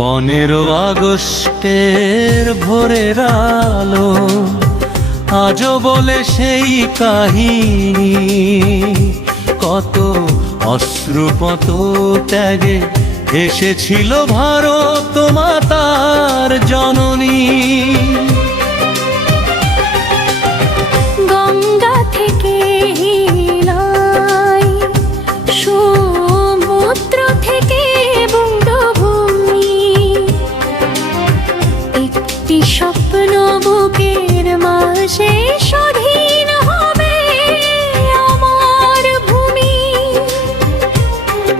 15 আগস্টের ভোরের আলো আজও বলে সেই কাহিনী, কত অশ্রুপত ত্যাগে এসেছিল ভারত মাতার জননী। গঙ্গা থেকে হিলাই, সমুদ্র থেকে বঙ্গভূমি, একটি স্বপ্ন বুকের মাঝে স্বাধীন হবে আমার ভূমি।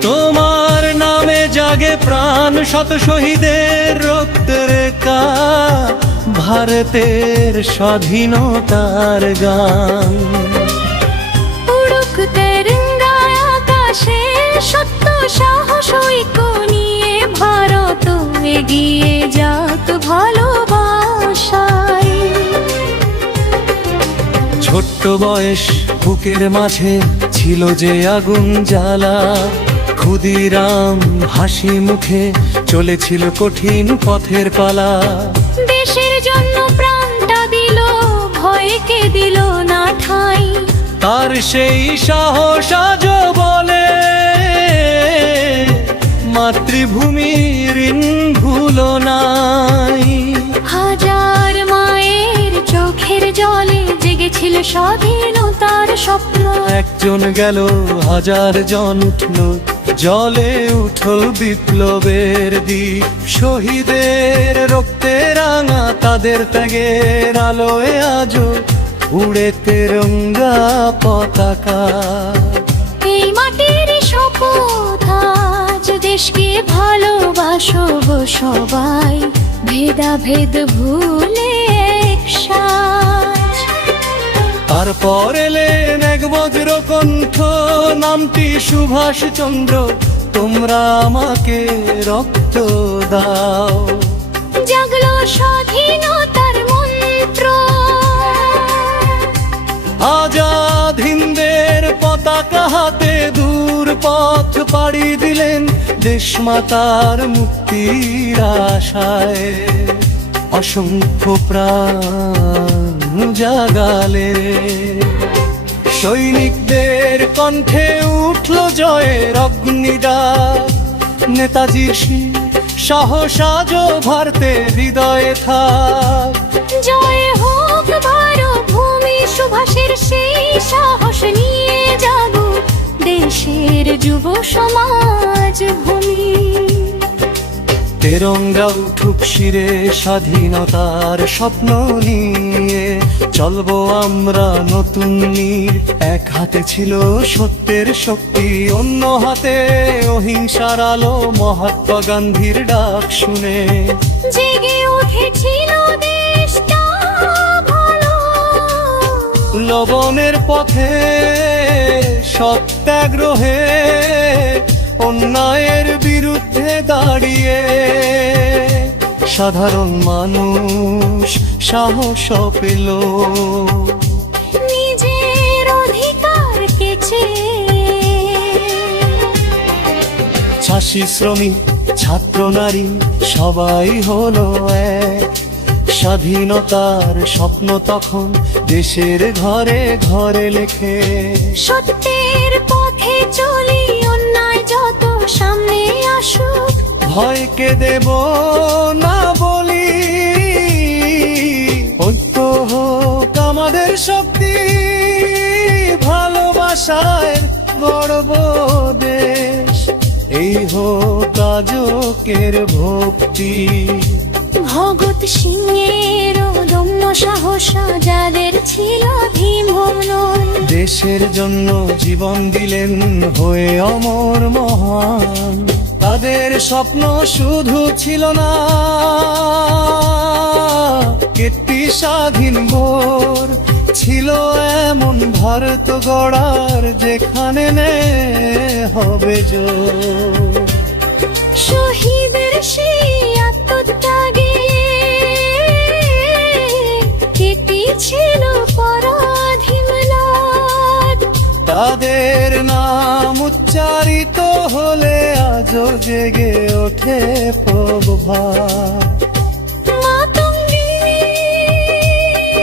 তোমার নামে জাগে প্রাণ শত শহীদের রক্তের রেখা, ভারতের স্বাধীনতার গান। উড়ুক তেরঙ্গা আকাশে, সত্য সাহস ঐক্য নিয়ে ভারত এগিয়ে যাক ভালোবাসায়। ছোট্ট বয়স বুকের মাঝে ছিল যে আগুন জ্বালা, ক্ষুদিরাম হাসি মুখে চলেছিল কঠিন পথের পালা। দেশের জন্য প্রাণটা দিল, ভয়কে দিল না ঠাঁই। তার সেই সাহস আজও বলে মাতৃভূমির ঋণ ভুলো নাই। হাজার মায়ের চোখের জলে জেগেছিল স্বাধীনতার স্বপ্ন। একজন গেল হাজার জন উঠল, জলে উঠল বিপ্লবের দ্বীপ। শহীদের রক্তে রাঙা তাদের ত্যাগের আলোয় আজও উড়ে তেরঙ্গা পতাকা। এই মাটির শপথ আজ, দেশকে ভালোবাসবো সবাই, ভেদাভেদ ভুলে একসাথ। তারপর এলেন এক বজ্রকণ্ঠ, নামটি সুভাষ চন্দ্র। তোমরা আমাকে রক্ত দাও। জাগলো স্বাধীনতার মন্ত্র, আজাদ হিন্দের পতাকা হাতে দূর পথ পাড়ি দিলেন দেশমাতার মুক্তির আশায়। অসংখ্য প্রাণ জাগালে, সৈনিকদের কণ্ঠে উঠল জয়ের অগ্নিডাক। নেতাজির সাহস আজও ভারতের হৃদয়ে থাক। জয় হোক ভারত ভূমি, সুভাষের সেই সাহস নিয়ে জাগো দেশের যুব সমাজ ভূমি। তেরঙ্গা উঠুক শিরে স্বাধীনতার স্বপ্ন নিয়ে, চলবো আমরা নতুন নীর। এক হাতে ছিল সত্যের শক্তি, অন্য হাতে অহিংসার আলো। মহাত্মা গান্ধীর ডাক শুনে জেগে উঠেছিল দেশটা ভালো। লবণের পথে সত্যাগ্রহে, অন্যায়ের বিরুদ্ধে দাঁড়িয়ে সাধারণ মানুষ সাহস পেল। নিজের অধিকারকে চেয়ে চাষি শ্রমিক ছাত্র নারী সবাই হলো এক। স্বাধীনতার স্বপ্ন তখন দেশের ঘরে ঘরে লেখে। সত্যের পথে চলি, অন্যায় যত সামনে আসুক ভয়কে দেব না বলি। ঐক্য হোক আমাদের শক্তি, ভালোবাসায় গর্ব দেশ। এই হোক আজকের ভক্তি। ভগৎ সিংয়ের অদম্য সাহস যাদের ছিল ধীমন, দেশের জন্য জীবন দিলেন হয়ে অমর মহান। তাদের স্বপ্ন শুধু ছিল না একটি স্বাধীন ভোর, ছিল এমন ভারত গড়ার যেখানে হবে জোর। শহীদের সেই আত্মত্যাগে কেটে ছিল পরাধীন লাট। তাদের নাম উচ্চারিত হলে আজও জেগে ওঠে প্রভাত। মাতঙ্গিনী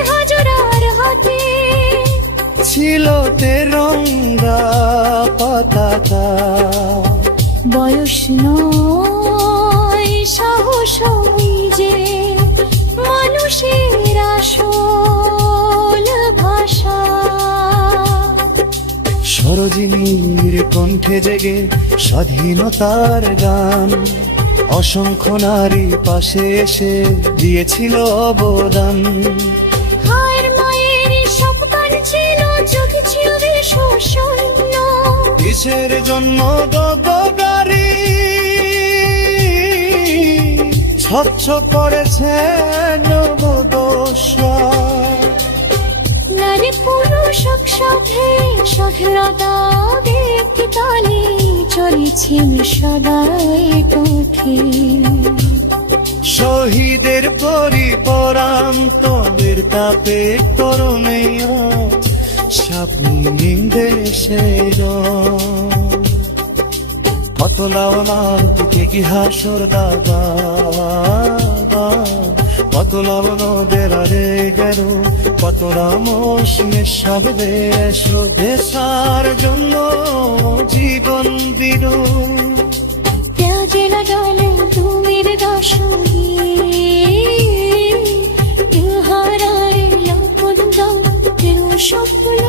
হাজরার হাতে ছিল তেরঙ্গা পতাকা, বয়স নয় সাহস যে মানুষের আসল ভাষা। সরোজিনীর কণ্ঠে জেগে স্বাধীনতার গান, অসংখ্য নারী পাশে এসে দিয়েছিল অবদান। হায়ের মায়ের সব গান ছিল, চোখ ছিল দেশ ও সৈন্য। কিসের জন্য গাড়ি স্বচ্ছ করেছে নবদশা। নারী পুরুষ একসাথে স্বাধীনতা ব্যক্তি তালে চলেছেন সদাই পথে। শহীদের পরিপরান্তরের তাপে তরুণে স্বপ্ন দেশের কত লালনার দিকে কি হাসর দাদা, কত লালনদের আরে গেল, কত রামস নিঃশব্দে এসো দেশার জন্য জীবন দিল। পেঁয়াজে লাগালে তুমির দশমী, হারায় লবণ দাও স্বপ্ন